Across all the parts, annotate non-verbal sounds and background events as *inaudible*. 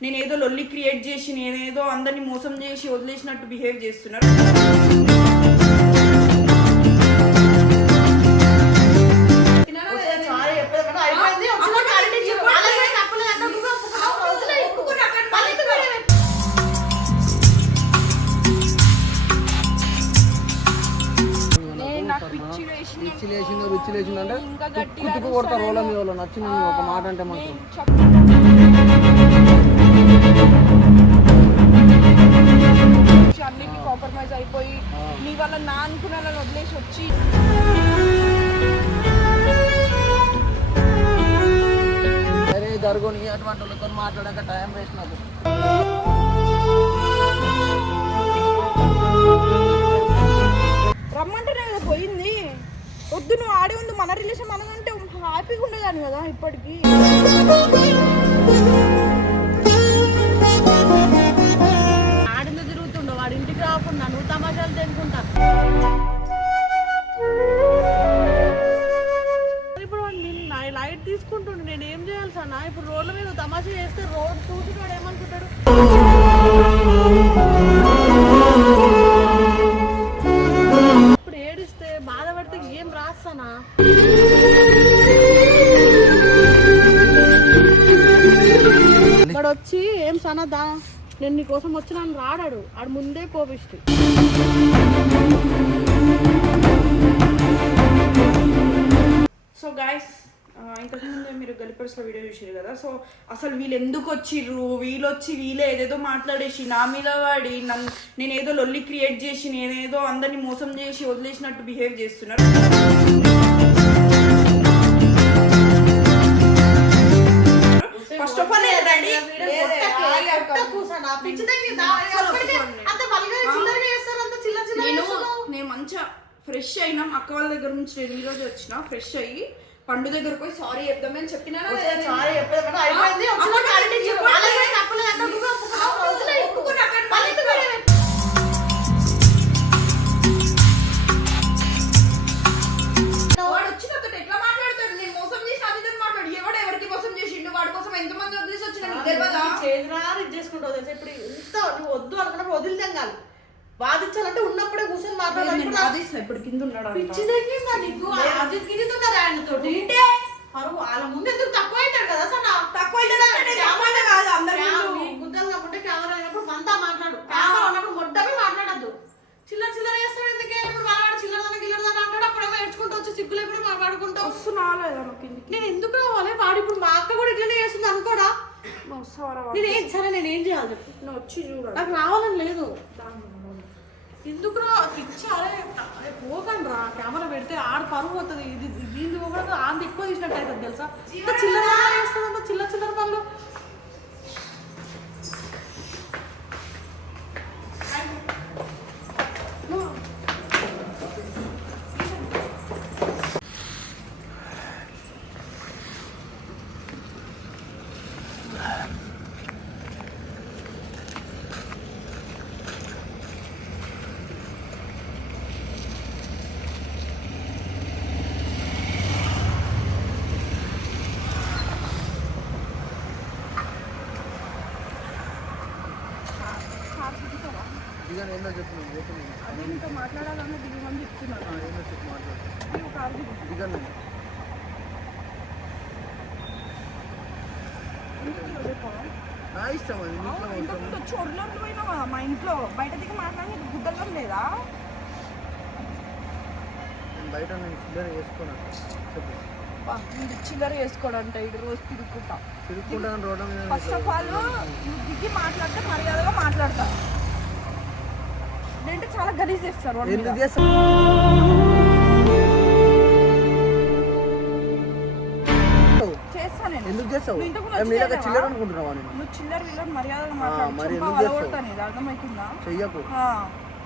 నేనేదో లొల్లి క్రియేట్ చేసి నేనేదో అందరిని మోసం చేసి వదిలేసినట్టు బిహేవ్ చేస్తున్నారు? నేను? ఇంకా గట్టిగా కుట్టుకు కొడతారు వాళ్ళు నచ్చింది ఒక మాట అంటే మాత్రం. చెప్- అన్నిటికీ కాంప్రమైజ్ అయిపోయి నీ వల్ల నా అనుకున్న వదిలేసి వచ్చి సరే అటువంటి వాళ్ళతో మాట్లాడాక టైం వేస్ట్ నాకు. రమ్మంటేనే కదా పోయింది. వద్దు నువ్వు ఆడే ఉంది మన రిలేషన్ మనదంటే హ్యాపీగా ఉండేదాన్ని కదా ఇప్పటికి. తమాషాలు తెనుకుంటా ఇప్పుడు లైట్ తీసుకుంటుండు నేను ఏం చేయాలి సార్? నా ఇప్పుడు రోడ్ల మీద తమాషా చేస్తే రోడ్ చూసినాడు ఏమనుకుంటాడు? ఇప్పుడు ఏడిస్తే బాధపడితే ఏం రాస్తానా ఇక్కడ వచ్చి ఏం సనదా నేను నీకోసం వచ్చినాను వచ్చిన రాడాడు. ఆడు ముందే కోపిష్టి. సో గాయస్ ఇంతకుముందే మీరు గలిపర్స్లో వీడియో చూసారు కదా? సో అసలు వీళ్ళు ఎందుకు వచ్చిర్రు? వీళ్ళు వచ్చి వీళ్ళే ఏదేదో మాట్లాడేసి నా మీద వాడి నన్ను ఏదో లొల్లి క్రియేట్ చేసి నేనేదో అందరిని మోసం చేసి వదిలేసినట్టు బిహేవ్ చేస్తున్నారు. ఫస్ట్ ఆఫ్ ఆల్ నేను నేను మంచిగా ఫ్రెష్ అయినా అక్క వాళ్ళ దగ్గర నుంచి నేను ఈరోజు వచ్చిన ఫ్రెష్ అయ్యి పండు దగ్గరకు పోయి సారీ చెప్దామని చెప్పినా అది ఇప్పుడు కింద ఉన్నాడు. పిచ్చి తగ్గిందా నీకు. అది గిరితుందా ఆయనతోటి పరువు వాళ్ళ ముందు ఎందుకు తక్కువ అవుతాడు కదా? సార్ తక్కువ తక్కువ కాదు, అందరి. గుద్దలు కాకుంటే కెమెరా అయినప్పుడు మనతా మాట్లాడు. కెమెరా ఉన్నప్పుడు మొట్టమే మాట్లాడద్దు. చిల్లర చిల్లర చేస్తాడు ఎందుకే? ఇప్పుడు వాళ్ళ చిల్లరదన గిల్లరదన అంటాడు అప్పుడేమో ఏడ్చుకుంటూ వచ్చి సిగ్గులు ఎప్పుడు మాట్లాడుకుంటూ. వస్తున్నా నేను ఎందుకు రావాలి? వాడు ఇప్పుడు మా అక్క కూడా ఇట్లనే చేస్తుంది అనుకోడా? నేను సరే నేను ఏం చేయాలి చెప్పు. నువ్వు వచ్చి చూడాలి నాకు రావాలని లేదు. ఎందుకు రా పిచ్చి అరే పోకండి రా కెమెరా పెడితే ఆడ పరువు పోతుంది. ఇది దీని పోకూడదు ఆంది ఎక్కువ తీసినట్టు అవుతుంది తెలుసా? చిల్లర వేస్తుంది అంత చిల్లర చిల్లర పనులు. ఇదిగా ఏందో చెప్పు అదే నీతో మాట్లాడాలన్నా దిగమని చెప్తున్నాను ఏందో చెప్పు మాట్లాడు. నువ్వు కారు దిగు. ఇదిగా నువ్వు ఇంటికి వెళ్ళిపో. నా ఇష్టం అది ఇంతకుముందు వచ్చి పోయినావా? మా ఇంట్లో బయట దిగి మాట్లాడి గుద్దలం లేదా? నేను బయట నేను చిల్లర వేసుకున్నాను చెప్పు. వీడు చిల్లర వేసుకోడంట ఇటు రోజు తిరుగుకుంటా మీద ఫస్ట్ ఆఫ్ ఆల్ దిగి మాట్లాడితే మర్యాదగా మాట్లాడతా ఏంటంటే చాలా గలీజ్ చేస్తారు. ఎందుకు చేస్తా చేస్తా నేను. ఎందుకు చేస్తావు? ఇంతకు ముందు చిల్లర? అనుకుంటున్నావా నేను? నువ్వు చిల్లర వీళ్ళని మర్యాదగా మరి ఎందుకు చెంప చేస్తావు? వలగొడతాను ఇది అర్థమవుతుందా చెయ్యకు. ఆ,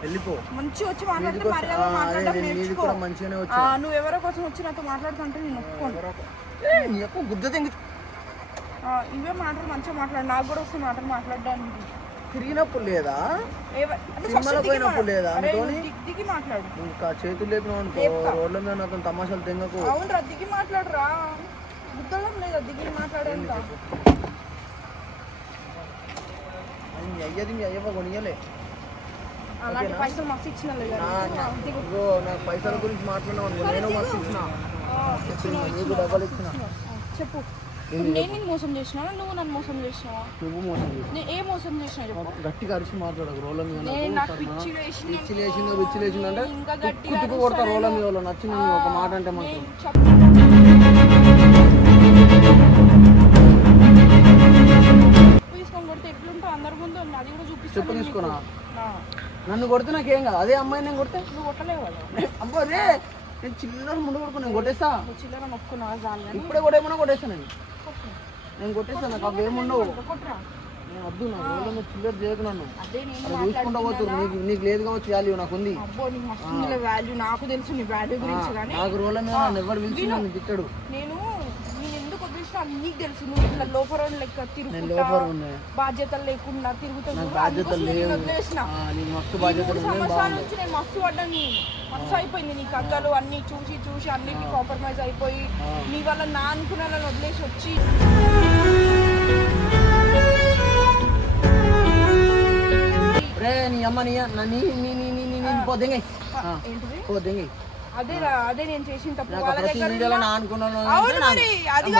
వెళ్ళిపో. మంచి వచ్చి మాట్లాడితే కోసం- ఆ, మాట్లాడడం అదే, నీది నేర్చుకో. కూడా మంచిగానే ఆ, వచ్చా నువ్వు ఎవరో కోసం వచ్చి నాతో మాట్లాడుతుంటే నేను ఒప్పుకోను. నీ యొక్క గుద్ద తెంగి ఆ, ఇవే మాటలు మంచిగా మాట్లాడు. నాకు కూడా వస్తుంది మాటలు మాట్లాడడానికి తిరిగినప్పుడు లేదా? సినిమాలో పోయినప్పుడు. లేదా? అనుకోని? దిగి- మాట్లాడు. ఇంకా చేతులు లేపినావు అనుకో. రోడ్ల మీద నాతో తమాషాలు తెంగకు. అవునరా దిగి మాట్లాడరా. లేదా? దిగి మాట్లాడేంత. మీ అయ్యది మీ అయ్యవ కొనియలే. అలాంటి పైసలు మస్తు ఇచ్చిన ఇగో నాకు పైసల గురించి మాట్లాడినావు అనుకో నేను మస్తు ఇచ్చిన. చెప్పు. నేను నిన్ను మోసం చేసినా నువ్వు నన్ను మోసం చేసినావా? నువ్వు మోసం నేను ఏ మోసం చేసినా చెప్పు. గట్టిగా అరిచి మాట్లాడకు రోల మీద నేను నాకు పిచ్చి వేసింది పిచ్చి లేచిందో పిచ్చి లేచిందంటే ఇంకా గట్టిగా కుట్టుకు కొడతా రోల మీద వాళ్ళు నచ్చింది ఒక మాట అంటే మాత్రం. నేను చెప్పు. తీసుకొని కొడితే ఎట్లుంటావు అందరి ముందు అది కూడా చెప్పు చూపిస్తాను తీసుకున్నా నా. నన్ను కొడితే నాకేం కాదు. అదే అమ్మాయి నేను కొడితే? నువ్వు కొట్టలేవు అబ్బో రే! నేను చిల్లర ముందు కొడుకు నేను కొట్టేస్తా? చిల్లర నొక్కున్నావా దాన్ని ఇప్పుడే కొట్టేమన్నా కొట్టేస్తా నేను. నేను కొట్టేస్తాను నాకు అవి ఏముండవు నేను వద్దు నా రోడ్ల మీద చిల్లర చేయకు నన్ను. చూసుకుంటా పోతురు నీకు నీకు లేదు కావచ్చు వాల్యూ నాకు ఉంది. నీకు మస్తు వాల్యూ నాకు తెలుసు నీ వాల్యూ గురించి నాకు రోడ్ల మీద నన్ను ఎవరు పిలిచి నన్ను తిట్టాడు. నేను వదిలేసినా నీకు తెలుసు నువ్వు ఇట్లా లోపల లెక్క నేను తిరుగుతా లోపల ఉన్నాయి బాధ్యతలు లేకుండా తిరుగుతా. నాకు బాధ్యతలు నేను లేవు. వదిలేసిన. ఆ, నీకు మస్తు బాధ్యతలు మూడు ఉన్నాయి సంవత్సరాల బాగుంది. నుంచి నేను మస్తు పడ్డాను మస్తు అయిపోయింది నీ కథలు అన్ని చూసి చూసి అన్నిటికీ కాంప్రమైజ్ అయిపోయి నీ వల్ల నా అనుకున్న వాళ్ళని వదిలేసి వచ్చి. రే నీ అమ్మ నీ నా నీ నీ నీ నీ నీ నీ పో దెంగై ఆ, ఏంటిది? పో దెంగై అదే అదే నేను చేసిన తప్పు వాళ్ళ దగ్గర అవును మరి, అది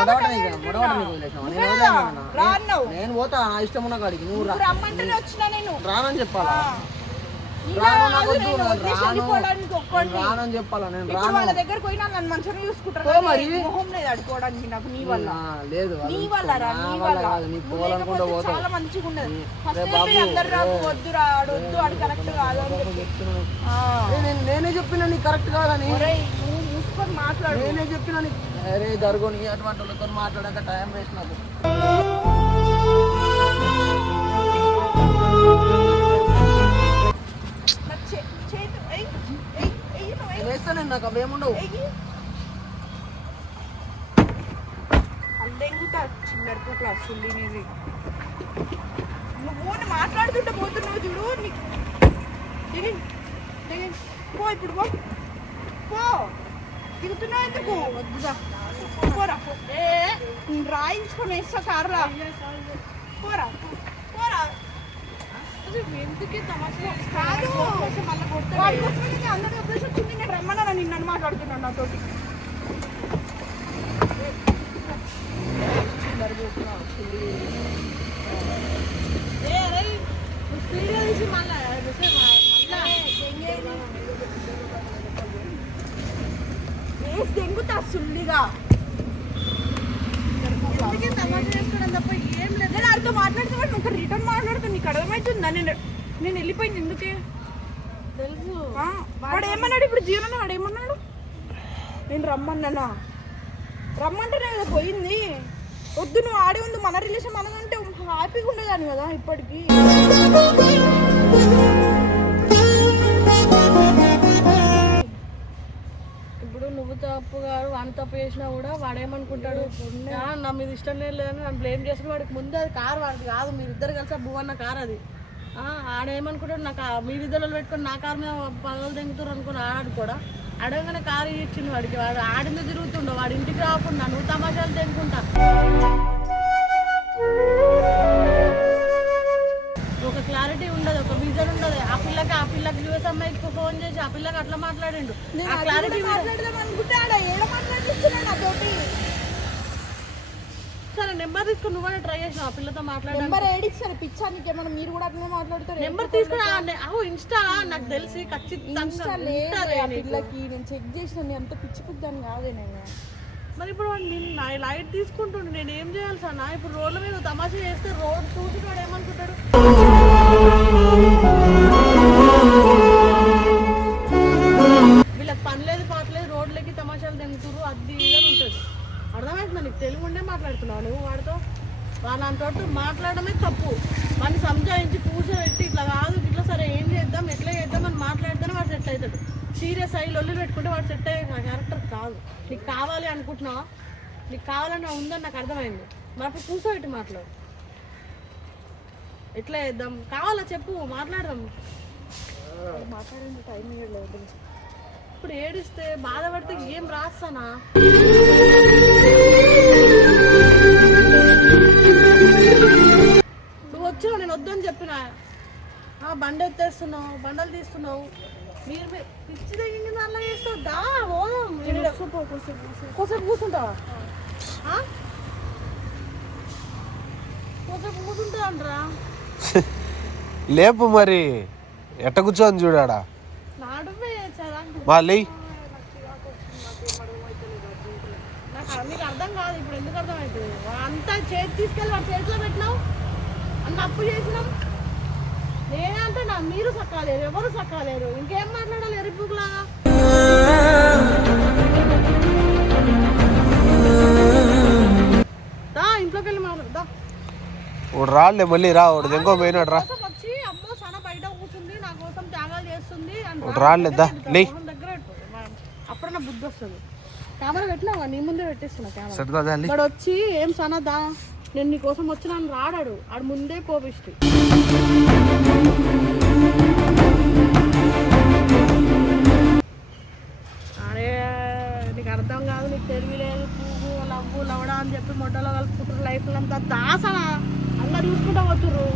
నేను పోతా ఇష్టం ఉన్న కాడికి. నువ్వు రా. నువ్వు రమ్మంటేనే వచ్చినా నేను. రానని చెప్పాలా? రానని చెప్పాలా? నేను రాను. వాళ్ళ దగ్గరకు పోయినా నన్ను మంచిగా చూసుకుంటారు పో కానీ మరి. మొహం లేదు అడుకోవడానికి నాకు నీ వల్ల. లేదు నీ వల్ల రా నా నీ వల్ల నీ పోవాలనుకుంటూ చాలా మంచిగా ఉండదు. రే ఫస్ట్ అందరు వద్దు వద్దు ఆడు కరెక్ట్ కాదు నేను నేనే చెప్పిన నీకు కరెక్ట్ కాదని? ఒరేయ్, నువ్వు మూసుకొని మాట్లాడు. నేనే చెప్పిన అరే జరుగుని అటువంటి వాళ్ళతో మాట్లాడాక టైం వేస్ట్ నాకు. *laughs* నాకు అసలు నీది. నువ్వు మాట్లాడుతుంటే పోతున్నావు చూడు పో ఇప్పుడు పో. పో. దిగుతున్నావు ఎందుకు? వద్దుదా పోరా. రాయించుకొని వేస్తా కార్లా. పోరా. పోరా. కాదు. వాడి కోసమే అందరిని వదిలేసి వచ్చింది నేను రమ్మన్నా నిన్ను మాట్లాడుతున్నాను నాతోటి. వేసి దెంగుతా సుల్లిగా? ఎందుకే తమాషా చేసుకోవడం తప్ప ఏం లేదు నేను ఆడితో మాట్లాడుతున్నా ఒక రిటర్న్ మాట్లాడుతున్నా నీకు అర్థమవుతుందా నేను నేను వెళ్ళిపోయింది ఎందుకే? తెలుసు. వాడు ఏమన్నాడు ఇప్పుడు? జీవన వాడు ఏమన్నాడు? నేను రమ్మన్నానా? రమ్మంటేనే కదా పోయింది. వద్దు నువ్వు ఆడే ఉంది మన రిలేషన్ మనదంటే హ్యాపీగా ఉండేదాన్ని కదా ఇప్పటికి. నువ్వు తప్పు కాదు వాడిని తప్పు చేసినా కూడా వాడు ఏమనుకుంటాడు? "ఆ, నా మీద ఇష్టం లేదు లేదని నన్ను బ్లేమ్ చేస్తాడు వాడికి ముందు అది కారు వాడిది కాదు. మీరిద్దరు కలిసి భువన్న కారు అది. ఆడేమనుకుంటాడు? నాకు మీరిద్దరు పెట్టుకొని నా కారు మీద పగలు తెంగుతారు అనుకుని ఆడు కూడా అడగగానే కారు ఇచ్చింది వాడికి. వాడు ఆడింది తిరుగుతుండవు వాడి ఇంటికి రాకుండా నువ్వు తమాషాలు తెంగుకుంటా ఒక క్లారిటీ ఉండదు ఒక విజన్ ఉండదు ఆ పిల్లకి ఆ పిల్లకి యుఎస్ అమ్మాయికి ఫోన్ చేసి ఆ పిల్లకి అట్లా మాట్లాడిండు. ఆ క్లారిటీ మాట్లాడదాం అనుకుంటే ఆడ ఏడ మాట్లాడిస్తున్నాడు నాతోటి సరే నెంబర్ తీసుకుని నువ్వు ట్రై చేసినావు ఆ పిల్లతో మాట్లాడడానికి? నెంబర్ ఏడిస్తారు పిచ్చా నీకేమన్నా మీరు కూడా అట్లనే మాట్లాడతారు నెంబర్ తీసుకుని అవు ఇన్స్టా నాకు తెలిసి ఖచ్చితంగా ఆ. పిల్లకి నేను చెక్ చేసిన అంత పిచ్చి కాదే నేను. మరి ఇప్పుడు నా లైట్ తీసుకుంటుండు నేను ఏం చేయాలి సార్? ఇప్పుడు రోడ్ల మీద తమాషా చేస్తే రోడ్ చూసి వాడు ఏమనుకుంటాడు? కావాలి అనుకుంటున్నావా? నీకు కావాలన్నా ఉందని నాకు అర్థమైంది. మరి అప్పుడు కూర్చోబెట్టి మాట్లాడు ఎట్లా చేద్దాం? కావాలా చెప్పు మాట్లాడదాం. మాట్లాడేందుకు టైం ఇవ్వలేదు ఇప్పుడు ఏడిస్తే బాధపడితే ఏం రాస్తానా? నువ్వు వచ్చావు నేను వద్దని చెప్పిన. ఆ, బండి ఎత్తేస్తున్నావు బండలు తీస్తున్నావు. మీరు పిచ్చి తగ్గింది దాంట్లో చేస్తావు దా పోదాం కోసేపు కూర్చుంటావా? కోసేపు కూర్చుంటా అంటరా? *laughs* లేపు మరి. ఎట్ట కూర్చొని చూడాడా? నాడువే చరా మా లేయ్ నాకు నీకు అర్థం కాదు ఇప్పుడు ఎందుకు అర్థం అవుతుంది? అంతా చేతి తీసుకెళ్ళి వాడి చేతిలో పెట్టినావు? అన్న అప్పు చేసినాం నేనంటే నా మీరు సక్కాలేరు ఎవరు సక్కాలేరు? ఇంకేం మాట్లాడాలి ఎరిపుకులాగా దా ఇంట్లోకి వెళ్ళి మాట్లాడదా వాడు రాలే మళ్ళీ రా వాడు ఇంకో పోయినాడు రా. వచ్చి అమ్మో సన బయట కూర్చుంది నా కోసం త్యాగాలు చేస్తుంది అని ఒకటి రాలేదా? లే. మొహం దగ్గర పెట్టు. అప్పుడు నా బుద్ధి వస్తుంది. కెమెరా నీ ముందే పెట్టేస్తున్నా కెమెరా. వచ్చి ఏం సనదా నేను నీ కోసం వచ్చినాను రాడాడు. ఆడు ముందే కోపిష్టి. నీకు అర్థం కాదు నీకు తెలియలేదు పువ్వు లవ్వు లవడా అని చెప్పి మొట్టలో కలుపుకుంటారు లైఫ్ అంతా. దాసన? అందరు చూసుకుంటా పోతుర్రు.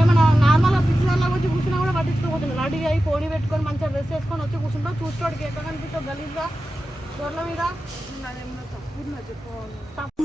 ఏమన్నా నార్మల్గా పిచ్చి వచ్చి కూర్చున్నా కూడా పట్టించుకోపోతుంది రెడీ అయ్యి పోనీ పెట్టుకొని మంచిగా డ్రెస్ వేసుకొని వచ్చి కూర్చుంటావు. చూసుకోవడానికి ఎక్కడ కనిపిస్తావు? గలీజ్గా? రోడ్ల మీద? తప్పు చెప్పు.